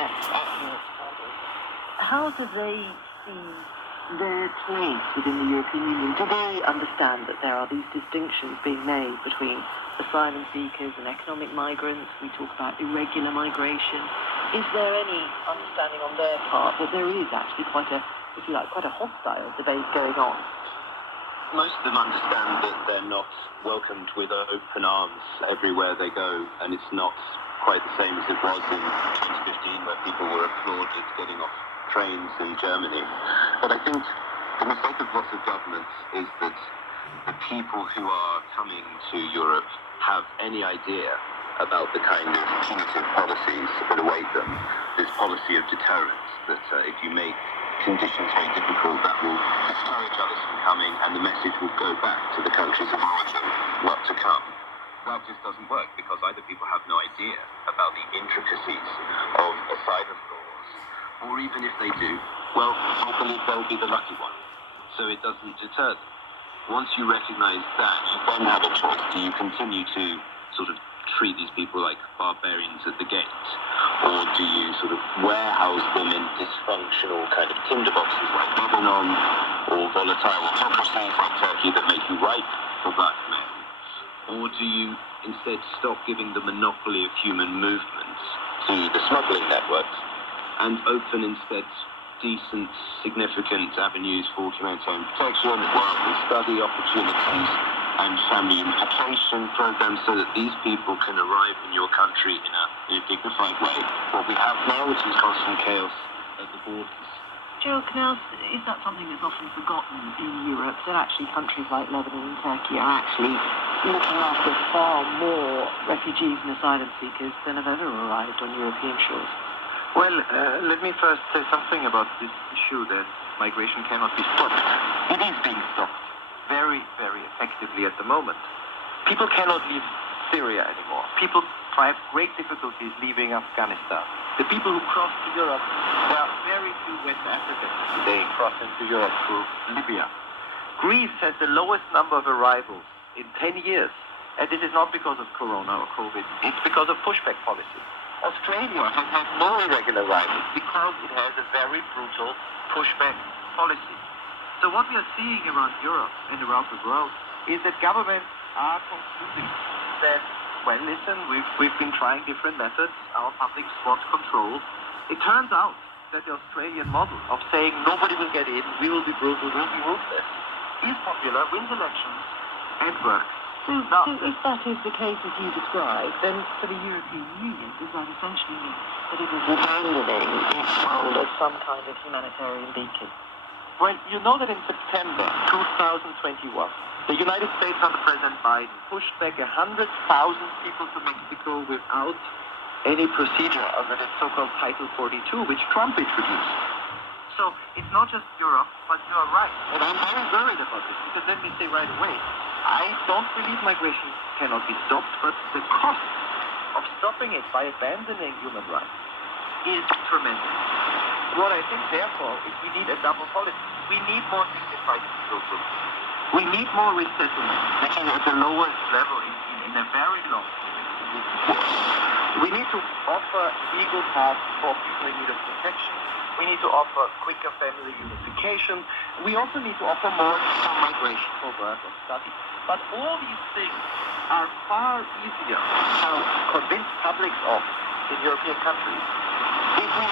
less ethnic bodies. How do they see their place within the European Union? Do they understand that there are these distinctions being made between asylum seekers and economic migrants? We talk about irregular migration. Is there any understanding on their part that there is actually quite a hostile debate going on? Most of them understand that they're not welcomed with open arms everywhere they go, and it's not quite the same as it was in 2015, where people were applauded getting off trains in Germany. But I think the mistake of lots of governments is that the people who are coming to Europe have any idea about the kind of punitive policies that await them. This policy of deterrence, that if you make conditions very difficult, that will discourage others from coming, and the message will go back to the countries of origin not to come. That just doesn't work, because either people have no idea about the intricacies of asylum laws, or even if they do, well, I believe they'll be the lucky one. So it doesn't deter them. Once you recognize that, you then have a choice. Do you continue to sort of treat these people like barbarians at the gate? Or do you sort of warehouse them in dysfunctional kind of tinderboxes like Lebanon, or volatile autocracies like Turkey that make you ripe for blackmail? Or do you instead stop giving the monopoly of human movements to the smuggling networks and open instead decent, significant avenues for humanitarian protection, work and study opportunities, and family unification programs, so that these people can arrive in your country in a dignified way? What we have now, which is constant chaos at the borders. Joe, is that something that's often forgotten in Europe, that actually countries like Lebanon and Turkey are actually looking after far more refugees and asylum seekers than have ever arrived on European shores? Well, let me first say something about this issue that migration cannot be stopped. It is being stopped very, very effectively at the moment. People cannot leave Syria anymore. People have great difficulties leaving Afghanistan. The people who cross to Europe, there are very few West Africans today cross into Europe through Libya. Greece has the lowest number of arrivals in 10 years. And this is not because of Corona or COVID. It's because of pushback policy. Australia has had no irregular arrivals because it has a very brutal pushback policy. So what we are seeing around Europe and around the world is that governments are concluding that, well, listen, we've been trying different methods, our public spot control. It turns out that the Australian model of saying nobody will get in, we will be brutal, we'll be ruthless, is popular, wins elections, and works. So if that is the case as you describe, then for the European Union, does that essentially mean that it is abandoning its role as some kind of humanitarian beacon? Well, you know that in September 2021, the United States under President Biden pushed back 100,000 people to Mexico without any procedure under the so-called Title 42, which Trump introduced. So it's not just Europe, but you are right. And I'm very worried about this, because let me say right away, I don't believe migration cannot be stopped, but the cost of stopping it by abandoning human rights is tremendous. What I think, therefore, is we need a double policy. We need more dignified people groups. We need more resettlement, which is at the lowest level in a very long period. We need to offer legal paths for people in need of protection. We need to offer quicker family unification. We also need to offer more migration for work and study. But all these things are far easier to convince publics of in European countries if we